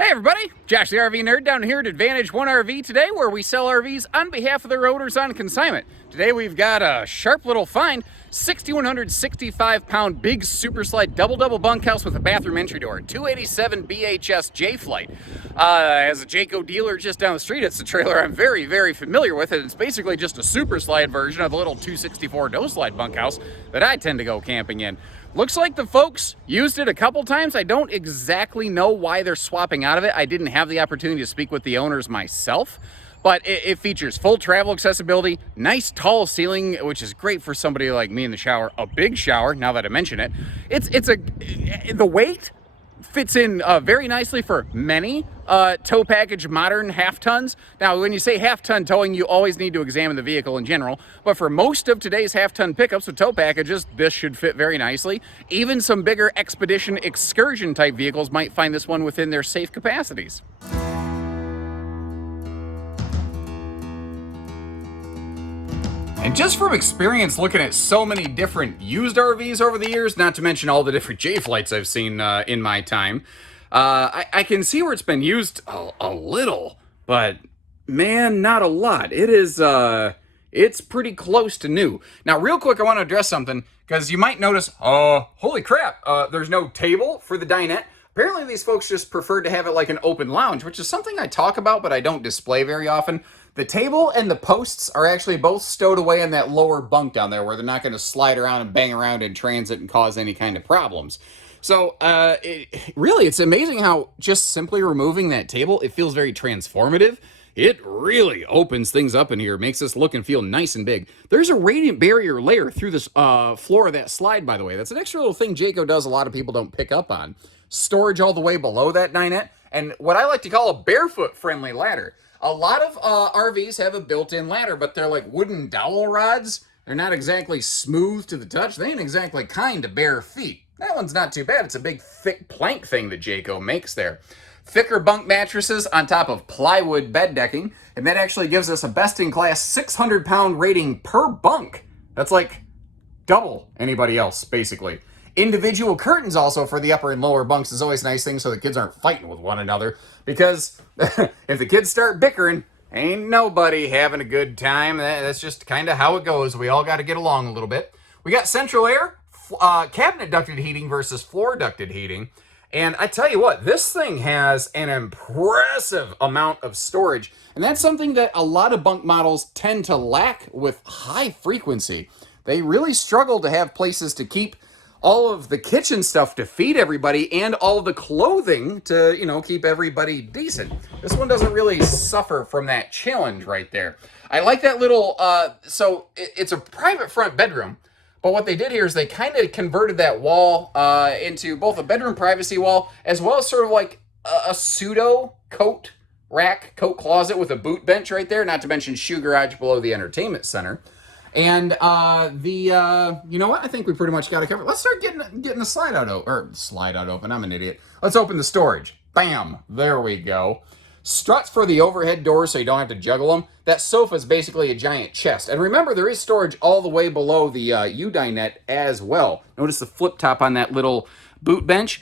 Hey everybody, Josh the RV Nerd down here at Advantage One RV today, where we sell RVs on behalf of their owners on consignment. Today we've got a sharp little find, 6,165-pound big super slide double bunkhouse with a bathroom entry door, 287 BHS J-Flight. As a Jayco dealer just down the street, it's a trailer I'm very familiar with, and it's basically just a super slide version of the little 264 no slide bunkhouse that I tend to go camping in. Looks like the folks used it a couple times. I don't exactly know why they're swapping out of it. I didn't have the opportunity to speak with the owners myself, but it features full travel accessibility, nice tall ceiling, which is great for somebody like me in the shower, a big shower, now that I mention it. The weight fits in very nicely for many tow package modern half tons. Now, when you say half ton towing, you always need to examine the vehicle in general, but for most of today's half ton pickups with tow packages, this should fit very nicely. Even some bigger expedition excursion type vehicles might find this one within their safe capacities. And just from experience looking at so many different used RVs over the years, not to mention all the different J-Flights I've seen in my time, I can see where it's been used a little, but man, not a lot. It's pretty close to new. Now, real quick, I want to address something, because you might notice, holy crap, there's no table for the dinette. Apparently, these folks just preferred to have it like an open lounge, which is something I talk about, but I don't display very often. The table and the posts are actually both stowed away in that lower bunk down there, where they're not going to slide around and bang around in transit and cause any kind of problems. So, it's amazing how just simply removing that table, it feels very transformative. It really opens things up in here, makes this look and feel nice and big. There's a radiant barrier layer through this floor of that slide, by the way. That's an extra little thing Jayco does a lot of people don't pick up on. Storage all the way below that dinette, and what I like to call a barefoot-friendly ladder. A lot of RVs have a built-in ladder, but they're like wooden dowel rods. They're not exactly smooth to the touch. They ain't exactly kind to bare feet. That one's not too bad. It's a big, thick plank thing that Jayco makes there. Thicker bunk mattresses on top of plywood bed decking, and that actually gives us a best-in-class 600-pound rating per bunk. That's like double anybody else, basically. Individual curtains also for the upper and lower bunks is always a nice thing so the kids aren't fighting with one another, because if the kids start bickering, ain't nobody having a good time. That's just kind of how it goes. We all got to get along a little bit. We got central air, cabinet ducted heating versus floor ducted heating. And I tell you what, this thing has an impressive amount of storage. And that's something that a lot of bunk models tend to lack with high frequency. They really struggle to have places to keep all of the kitchen stuff to feed everybody and all of the clothing to, keep everybody decent. This one doesn't really suffer from that challenge right there. I like that little, it's a private front bedroom, but what they did here is they kind of converted that wall into both a bedroom privacy wall as well as sort of like a pseudo coat closet with a boot bench right there, not to mention shoe garage below the entertainment center. And you know what? I think we pretty much got it covered. Let's start getting the slide out open. I'm an idiot. Let's open the storage. Bam! There we go. Struts for the overhead doors so you don't have to juggle them. That sofa is basically a giant chest. And remember, there is storage all the way below the U-dinette as well. Notice the flip top on that little boot bench.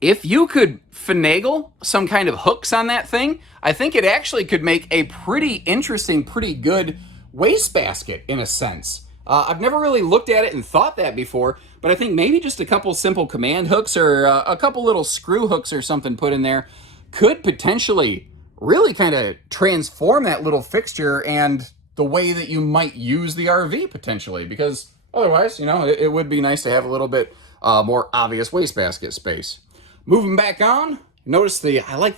If you could finagle some kind of hooks on that thing, I think it actually could make a pretty interesting, pretty good wastebasket in a sense. I've never really looked at it and thought that before, but I think maybe just a couple simple command hooks or a couple little screw hooks or something put in there could potentially really kind of transform that little fixture and the way that you might use the RV potentially, because otherwise, it would be nice to have a little bit more obvious wastebasket space. Moving back on, notice I like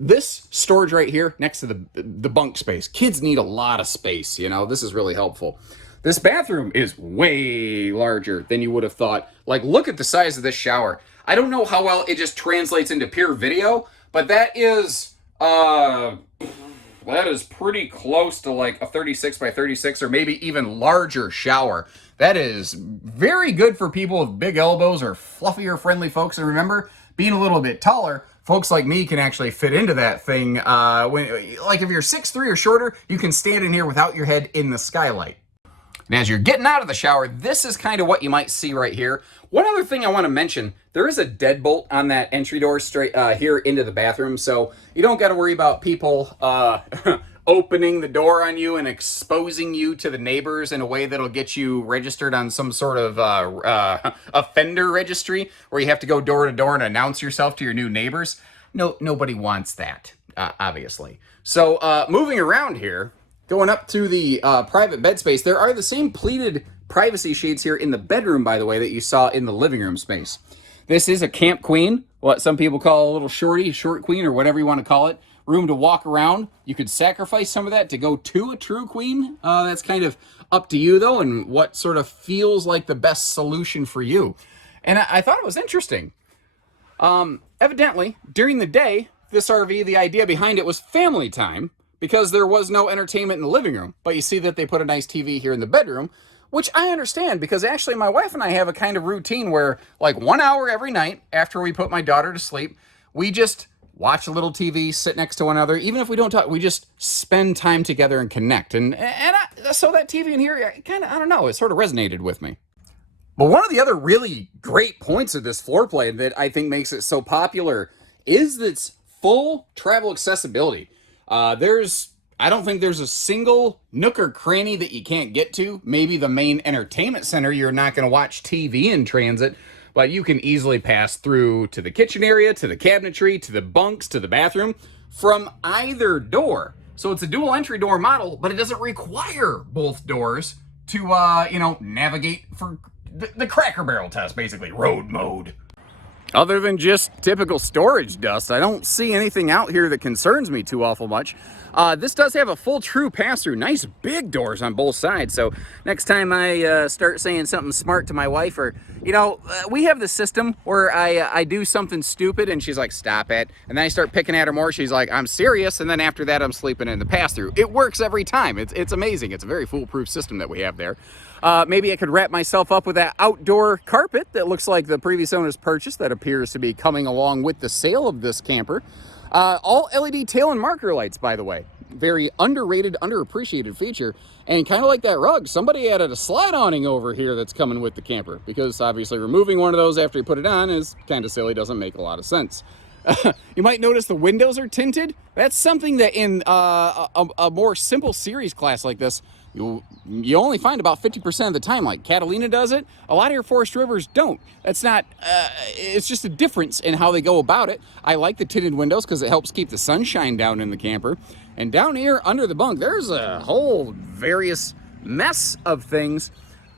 this storage right here next to the bunk space. Kids need a lot of space, this is really helpful. This bathroom is way larger than you would have thought. Like, look at the size of this shower. I don't know how well it just translates into pure video, but that is pretty close to like a 36 by 36 or maybe even larger shower. That is very good for people with big elbows or fluffier friendly folks. And remember, being a little bit taller, folks like me can actually fit into that thing. If you're 6'3" or shorter, you can stand in here without your head in the skylight. And as you're getting out of the shower, this is kind of what you might see right here. One other thing I want to mention, there is a deadbolt on that entry door straight here into the bathroom, so you don't got to worry about people opening the door on you and exposing you to the neighbors in a way that'll get you registered on some sort of offender registry where you have to go door to door and announce yourself to your new neighbors. No, nobody wants that, obviously. So moving around here, going up to the private bed space, there are the same pleated privacy shades here in the bedroom, by the way, that you saw in the living room space. This is a camp queen, what some people call a little short queen, or whatever you want to call it. Room to walk around. You could sacrifice some of that to go to a true queen. That's kind of up to you, though, and what sort of feels like the best solution for you. And I thought it was interesting. Evidently, during the day, this RV, the idea behind it was family time, because there was no entertainment in the living room. But you see that they put a nice TV here in the bedroom, which I understand, because actually my wife and I have a kind of routine where, like, 1 hour every night after we put my daughter to sleep, we just watch a little TV, sit next to one another. Even if we don't talk, we just spend time together and connect. So that TV in here, kind of, I don't know, it sort of resonated with me. But one of the other really great points of this floor plan that I think makes it so popular is its full travel accessibility. I don't think there's a single nook or cranny that you can't get to. Maybe the main entertainment center, you're not going to watch TV in transit, but you can easily pass through to the kitchen area, to the cabinetry, to the bunks, to the bathroom from either door. So it's a dual entry door model, but it doesn't require both doors to, navigate for the Cracker Barrel test, basically, road mode. Other than just typical storage dust, I don't see anything out here that concerns me too awful much. This does have a full true pass-through, nice big doors on both sides. So next time I start saying something smart to my wife, or, we have this system where I do something stupid and she's like, stop it. And then I start picking at her more. She's like, I'm serious. And then after that, I'm sleeping in the pass-through. It works every time. It's amazing. It's a very foolproof system that we have there. Maybe I could wrap myself up with that outdoor carpet that looks like the previous owner's purchase that appears to be coming along with the sale of this camper. All LED tail and marker lights, by the way. Very underrated, underappreciated feature. And kind of like that rug, somebody added a slide awning over here that's coming with the camper, because obviously removing one of those after you put it on is kind of silly, doesn't make a lot of sense. You might notice the windows are tinted. That's something that in a more simple series class like this, you only find about 50% of the time. Like Catalina does it. A lot of your Forest Rivers don't. That's not, it's just a difference in how they go about it. I like the tinted windows because it helps keep the sunshine down in the camper. And down here under the bunk, there's a whole various mess of things.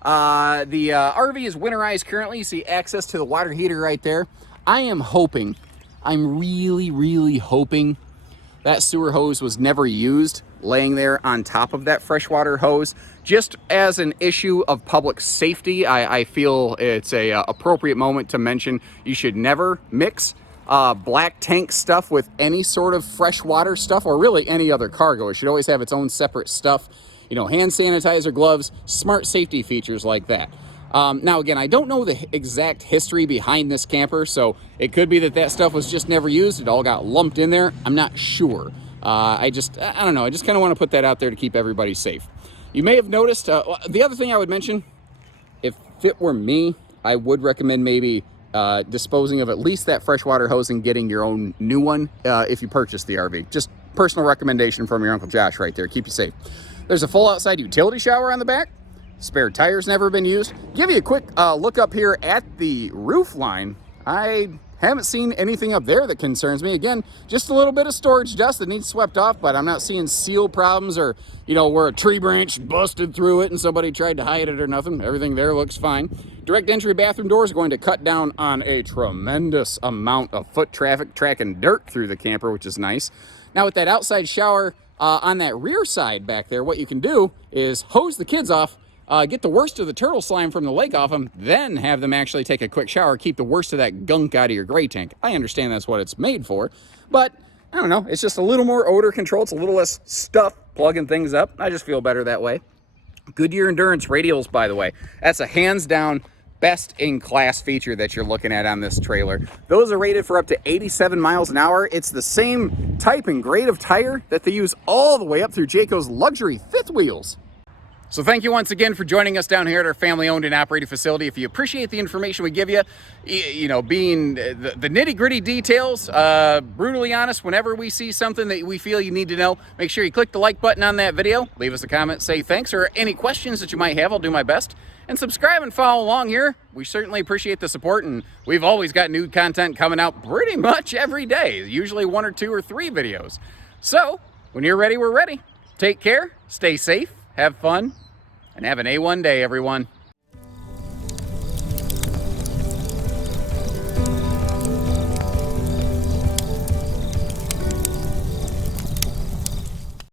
The RV is winterized currently. You see access to the water heater right there. I'm really, really hoping that sewer hose was never used, laying there on top of that freshwater hose. Just as an issue of public safety, I feel it's a appropriate moment to mention you should never mix black tank stuff with any sort of freshwater stuff, or really any other cargo. It should always have its own separate stuff. Hand sanitizer, gloves, smart safety features like that. Now, again, I don't know the exact history behind this camper, so it could be that stuff was just never used. It all got lumped in there. I'm not sure. I don't know. I just kind of want to put that out there to keep everybody safe. You may have noticed, the other thing I would mention, if it were me, I would recommend maybe disposing of at least that freshwater hose and getting your own new one if you purchase the RV. Just personal recommendation from your Uncle Josh right there. Keep you safe. There's a full outside utility shower on the back. Spare tires never been used. Give you a quick look up here at the roof line. I haven't seen anything up there that concerns me. Again, just a little bit of storage dust that needs swept off, but I'm not seeing seal problems or, where a tree branch busted through it and somebody tried to hide it or nothing. Everything there looks fine. Direct entry bathroom doors are going to cut down on a tremendous amount of foot traffic, tracking dirt through the camper, which is nice. Now with that outside shower on that rear side back there, what you can do is hose the kids off, get the worst of the turtle slime from the lake off them, then have them actually take a quick shower, keep the worst of that gunk out of your gray tank. I understand that's what it's made for, but I don't know, it's just a little more odor control. It's a little less stuff plugging things up. I just feel better that way. Goodyear Endurance radials, by the way. That's a hands down best in class feature that you're looking at on this trailer. Those are rated for up to 87 miles an hour. It's the same type and grade of tire that they use all the way up through Jayco's luxury fifth wheels. So thank you once again for joining us down here at our family-owned and operated facility. If you appreciate the information we give you, you know, being the nitty-gritty details, brutally honest, whenever we see something that we feel you need to know, make sure you click the like button on that video, leave us a comment, say thanks, or any questions that you might have. I'll do my best. And subscribe and follow along here. We certainly appreciate the support, and we've always got new content coming out pretty much every day, usually 1 or 2 or 3 videos. So, when you're ready, we're ready. Take care, stay safe, have fun, and have an A1 day, everyone.